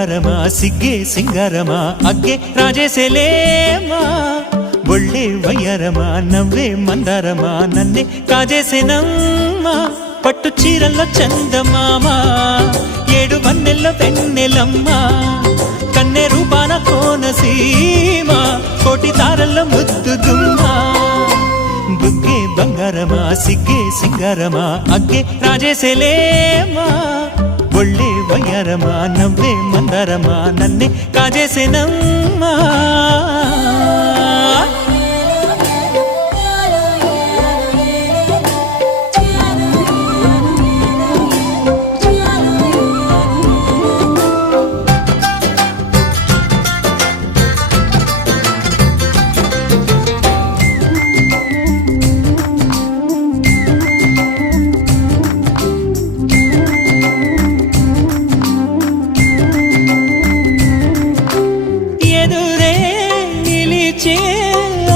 బంగారమా సిగ్గే సింగారమా అగ్గే రాజేసేలేమా ఒళ్ళే వయ్యారమా నవ్వే మందారమా నన్నే కాజేసేనమ్మా పట్టు చీరల్లో చందమామా ఏడు వన్నెల్లో పెన్నెలమ్మా కన్నె రూపాన కోనసీమ కోటి తారల్లో ముద్దుదుమ్మా బుగ్గే బంగారమా సిగ్గే సింగారమా అగ్గే రాజేసేలేమా ఒళ్ళే వయ్యారమా నవ్వే మందారమా నన్నే కాజేసేనమ్మా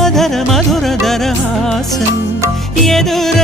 అధర మధుర దరహాసం ఎదుర